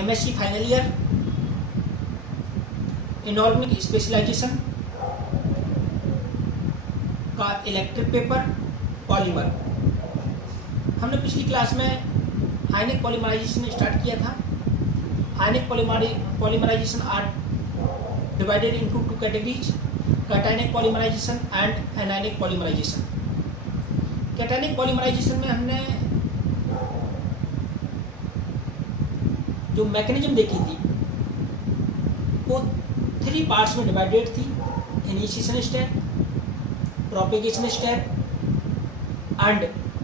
MSc final year, inorganic specialisation का elective paper polymer. हमने पिछली क्लास में आयनिक पॉलीमराइजेशन स्टार्ट किया था। Ionic polymerisation are divided into two categories, cationic polymerisation and anionic polymerisation. Cationic polymerisation में हमने जो मैकेनिज्म देखी थी वो 3 पार्ट्स में डिवाइडेड थी: initiation step, propagation step and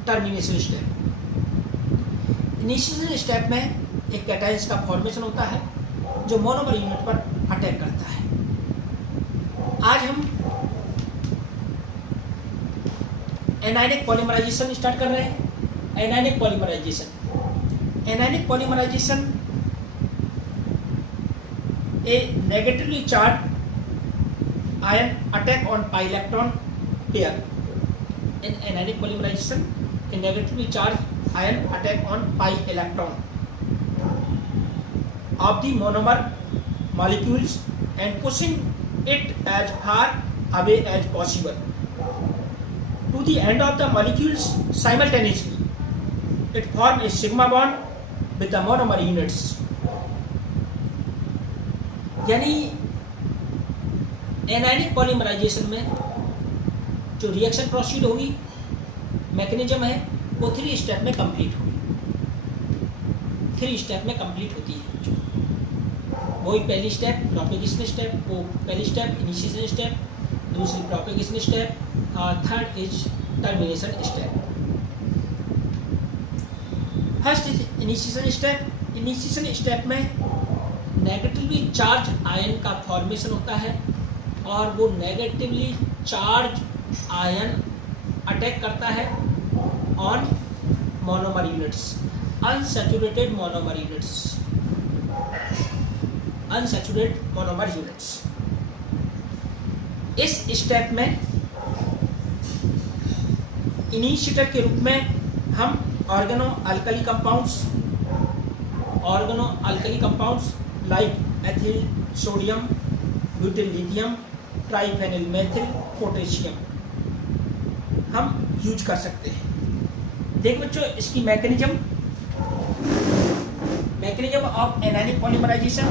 termination step. Initiation step में एक कैटायंस का फॉर्मेशन होता है जो मोनोमर यूनिट पर अटैक करता है। आज हम एनायनिक पॉलीमराइजेशन स्टार्ट कर रहे हैं। Anionic polymerisation a negatively charged ion attack on pi electron pair. In anionic polymerization, a negatively charged ion attack on pi electron of the monomer molecules and pushing it as far away as possible to the end of the molecules simultaneously. It forms a sigma bond with the monomer units. यानी anionic polymerisation में जो reaction proceed होगी, mechanism है, वो 3 step में complete होगी। 3 step में complete होती है। वही पहली स्टेप प्रोपेगेशन स्टेप, वो पहली स्टेप इनिशिएशन स्टेप, दूसरी प्रोपेगेशन स्टेप और third is termination step. First is initiation step. Initiation step में नेगेटिवली चार्ज आयन का फॉर्मेशन होता है और वो नेगेटिवली चार्ज आयन अटैक करता है on monomer units, unsaturated monomer units. इस स्टेप में इनिशिएटर के रूप में हम organo alkali compounds like ethyl, sodium, butyl, lithium, triphenyl methyl, potassium हम यूज कर सकते हैं। देखो बच्चों, इसकी मैकेनिज्म ऑफ एनायनिक पॉलीमराइजेशन।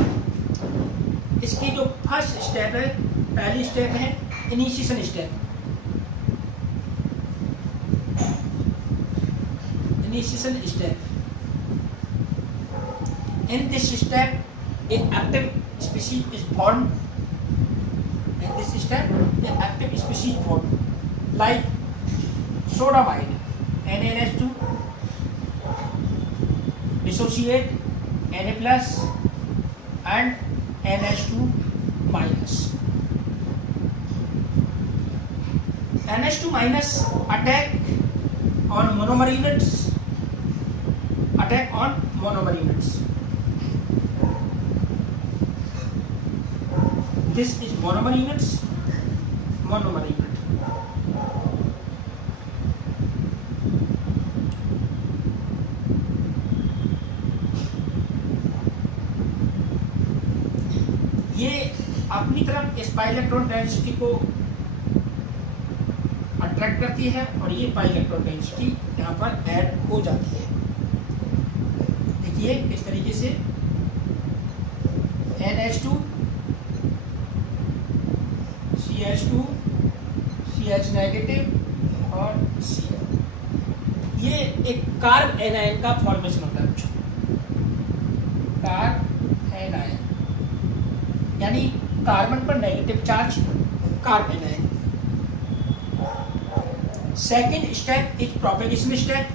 इसकी जो फर्स्ट स्टेप है, पहली स्टेप है initiation step. In this step, an active species is formed. Like sodamide, NaNH2 dissociate Na plus and NH2 minus. NH2 minus attack on monomer units. This is monomer unit. ये अपनी तरफ इस pi electron density को attract करती है और ये pi electron density यहाँ पर ऐड हो जाती है। देखिए इस तरीके से NH2 CH2 CH नेगेटिव और Cl, ये एक कार्ब एनायन का फॉर्मेशन होता है बच्चों। कार्ब एनायन यानी कार्बन पर negative charge, carb anion. Second step is propagation step.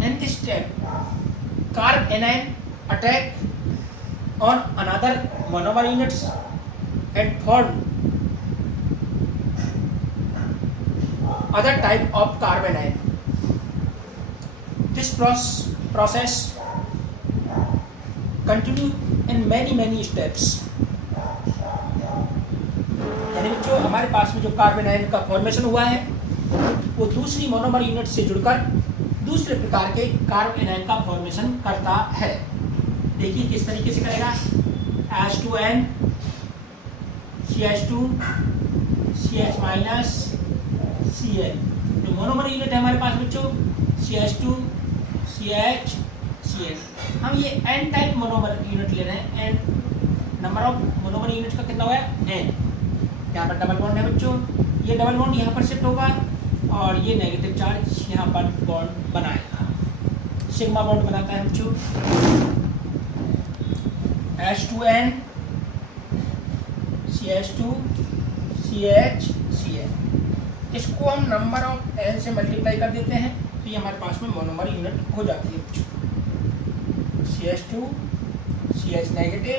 In this step, carb anion attack on another monomer units and form other type of carb anion. This process continue in many steps. यानी बच्चों हमारे पास में जो carbon ion का formation हुआ है वो दूसरी मोनोमर यूनिट से जुड़कर दूसरे प्रकार के कार्बन आयन का फॉर्मेशन करता है। देखिए किस तरीके से करेगा। H2N CH2 CH minus Cl, जो मोनोमर यूनिट है हमारे पास बच्चों CH2 CH Cl। हम ये N टाइप मोनोमर यूनिट ले रहे हैं। N number of monomer unit का कितना हुआ है N। यहाँ पर डबल बॉन्ड है बच्चों, ये डबल बॉन्ड यहाँ पर शिफ्ट होगा और ये नेगेटिव चार्ज यहाँ पर बॉन्ड बनाएगा, सिग्मा बॉन्ड बनाता है बच्चों। H2N CH2 CH Cl, इसको हम नंबर ऑफ N से मल्टीप्लाई कर देते हैं तो ये हमारे पास में मोनोमर यूनिट हो जाती है बच्चों। CH2 CH negative.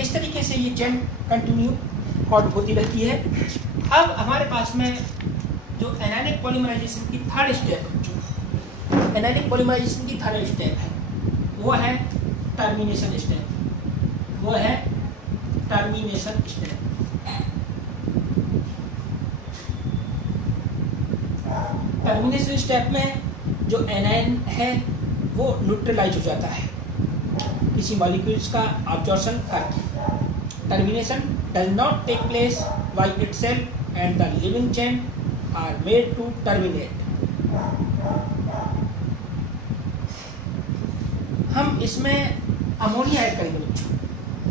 इस तरीके से ये चेन कंटिन्यू होती रहती है। अब हमारे पास में जो एनायनिक पॉलीमराइजेशन की थर्ड स्टेप, एनायनिक पॉलीमराइजेशन की थर्ड स्टेप है वो है टर्मिनेशन स्टेप, वो है टर्मिनेशन स्टेप। टर्मिनेशन स्टेप में जो एनायन है वो न्यूट्रलाइज हो जाता है किसी मॉलिक्यूल्स का अब्जॉर्प्शन करके। Termination does not take place by itself and the living chain are made to terminate. हम इसमें अमोनिया ऐड करेंगे बच्चों,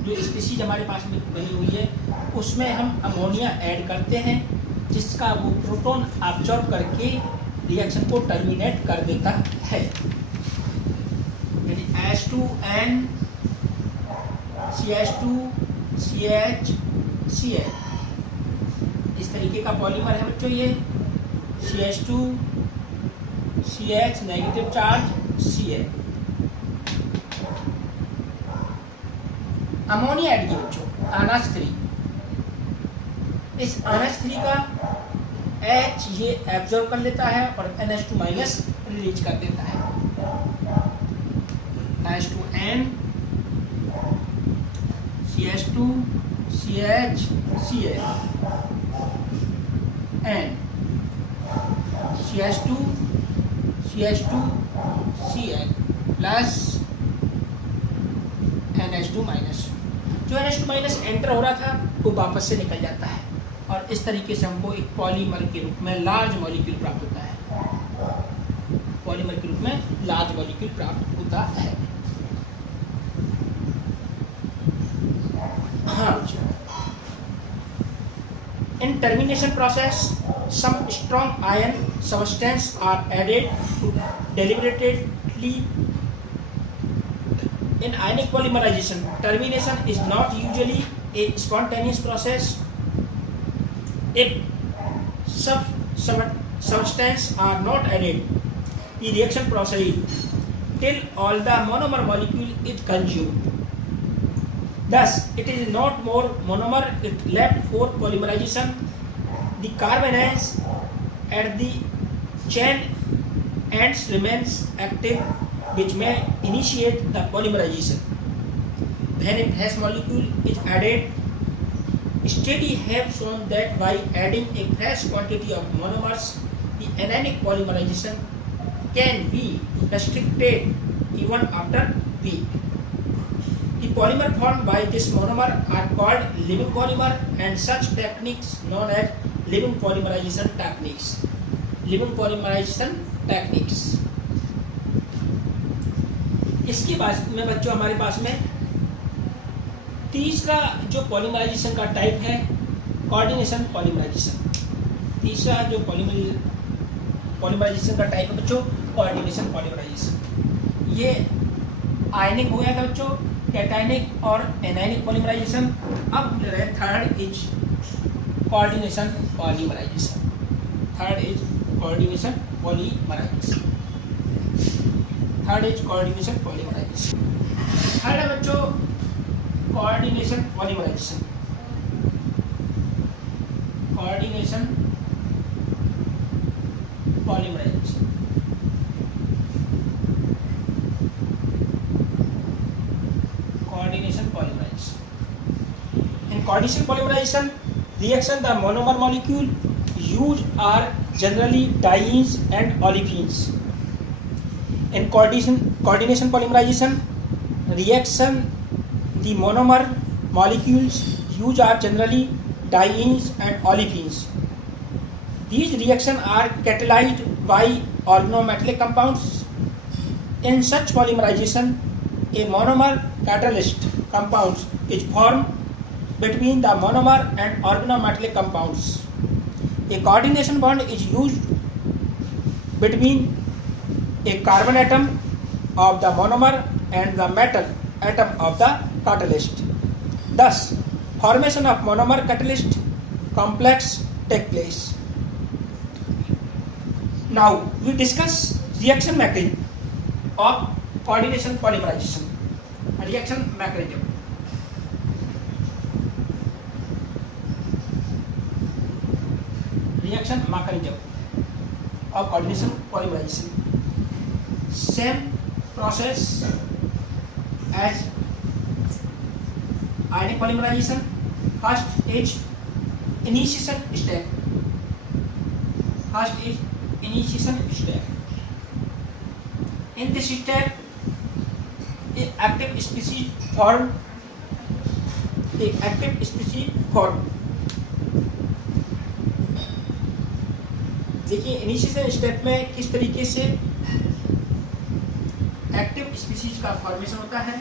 जो स्पीशीज हमारे पास में बनी हुई है उसमें हम अमोनिया ऐड करते हैं जिसका वो प्रोटॉन अब्जॉर्ब करके रिएक्शन को टर्मिनेट कर देता है। यानी H2N CH2 CH Cl, इस तरीके का पॉलीमर है बच्चों ये। CH2 CH negative charge Cl, ammonia add किया बच्चों NH3। इस NH3 का H ये एब्जॉर्ब कर लेता है और NH2 माइनस रिलीज कर देता है। H2N CH2 CH Cl and CH2 CH2 Cl plus NH2 minus. जो NH2 माइनस एंटर हो रहा था वो वापस से निकल जाता है और इस तरीके से हमको एक पॉलीमर के रूप में लार्ज मॉलिक्यूल प्राप्त होता है। पॉलीमर के रूप में लार्ज मॉलिक्यूल प्राप्त होता है। हाँ, in termination process some strong ion substance are added to deliberately. In ionic polymerization, termination is not usually a spontaneous process. If substance are not added, the reaction proceeds till all the monomer molecule is consumed. Thus, it is not more monomer, it left for polymerization. The carbon ends at the chain ends remains active, which may initiate the polymerization. When a fresh molecule is added, studies have shown that by adding a fresh quantity of monomers, the anionic polymerization can be restricted even after peak. The polymer formed by this monomer are called living polymer and such techniques known as living polymerization techniques. Living polymerization techniques. इसके बाद में बच्चों हमारे पास में तीसरा जो polymerisation का type है कोऑर्डिनेशन पॉलीमराइजेशन। तीसरा जो पॉलीमराइजेशन का टाइप है बच्चों कोऑर्डिनेशन पॉलीमराइजेशन। ये आयनिक हो गया था बच्चों, कैटायनिक और एनायनिक पॉलीमराइजेशन। अब ले रहे हैं third is coordination polymerisation. Third is coordination polymerisation. Third is coordination polymerisation. Third है बच्चों coordination polymerisation. Coordination polymerisation. Coordination polymerisation. In In conditional polymerization reaction, the monomer molecule used are generally dienes and olefins. In coordination polymerization reaction, the monomer molecules used are generally dienes and olefins. These reactions are catalyzed by organometallic compounds. In such polymerization, a monomer catalyst compound is formed between the monomer and organometallic compounds. A coordination bond is used between a carbon atom of the monomer and the metal atom of the catalyst. Thus, formation of monomer catalyst complex take place. Now, we discuss reaction mechanism of coordination polymerization. Reaction mechanism. Reaction mechanism of coordination polymerization. Same process as ionic polymerization. First is initiation step. First is initiation step. In this step, the active species form. देखिए initiation step में किस तरीके से active species का formation होता है।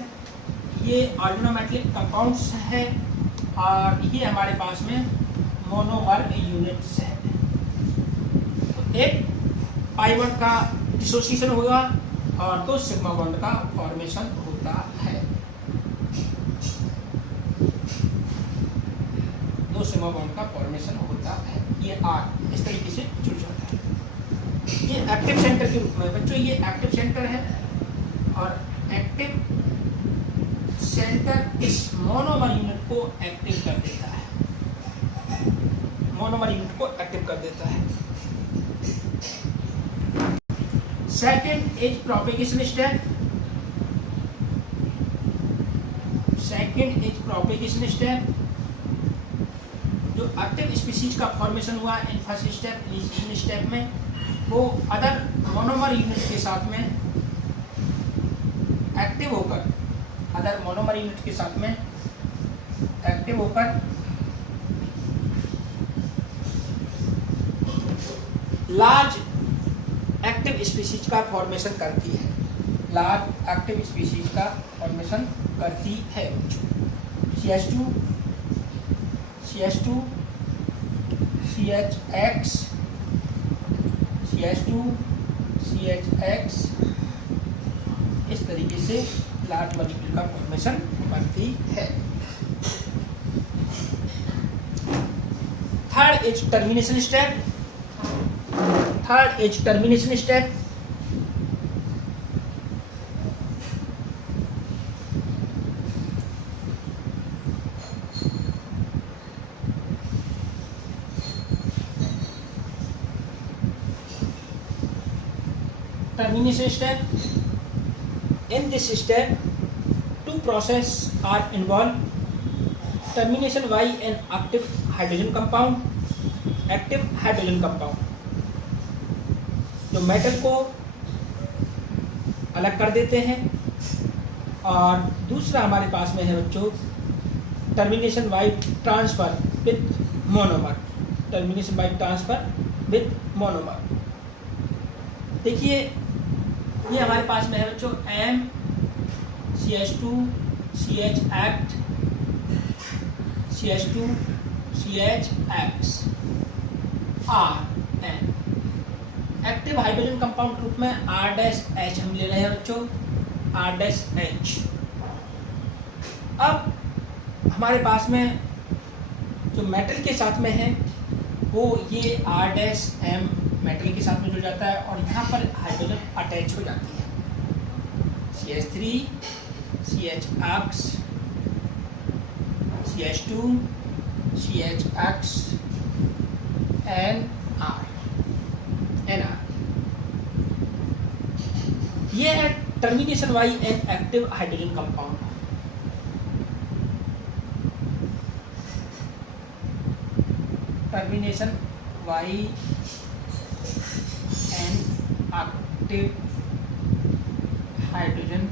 ये organometallic compounds है और ये हमारे पास में मोनोमर यूनिट्स है। तो एक पाई बॉन्ड का डिसोसिएशन होगा और दो सिग्मा बॉन्ड का फॉर्मेशन होता है। दो सिग्मा बॉन्ड का फॉर्मेशन होता है। ये आर इस तरीके से जुड़ जाता है। ये एक्टिव सेंटर के रूप में बच्चों, ये एक्टिव सेंटर है और एक्टिव सेंटर इस मोनोमर यूनिट को एक्टिव कर देता है। मोनोमर यूनिट को एक्टिव कर देता है। Second is propagation step. Second is propagation step. जो एक्टिव स्पीसीज का फॉर्मेशन हुआ in first step, initiation step में, वो अदर मोनोमर यूनिट के साथ में एक्टिव होकर, अदर मोनोमर यूनिट के साथ में एक्टिव होकर लार्ज एक्टिव स्पीसीज का फॉर्मेशन करती है। लार्ज एक्टिव स्पीसीज का फॉर्मेशन करती है। CH2 CHX CH2 CHX इस तरीके से लार्ज मॉलिक्यूल का फॉर्मेशन करती है। Third is termination step. Third is termination step. Termination step. In this step, two processes are involved. Termination by an active hydrogen compound. Active hydrogen compound जो metal को अलग कर देते हैं, और दूसरा हमारे पास में है बच्चों termination by transfer with monomer. Termination by transfer with monomer. देखिए ये हमारे पास में है बच्चों M CH2 CHX CH2 CHX RN। Active hydrogen compound के रूप में R-H हम ले रहे हैं बच्चों, R-H। अब हमारे पास में जो मेटल के साथ में है वो ये R-M मेटल के साथ में जुड़ जाता है और यहाँ पर हाइड्रोजन अटैच हो जाती है। CH3 CHX CH2 CHX NR। ये है termination by an active hydrogen compound. Termination by an active hydrogen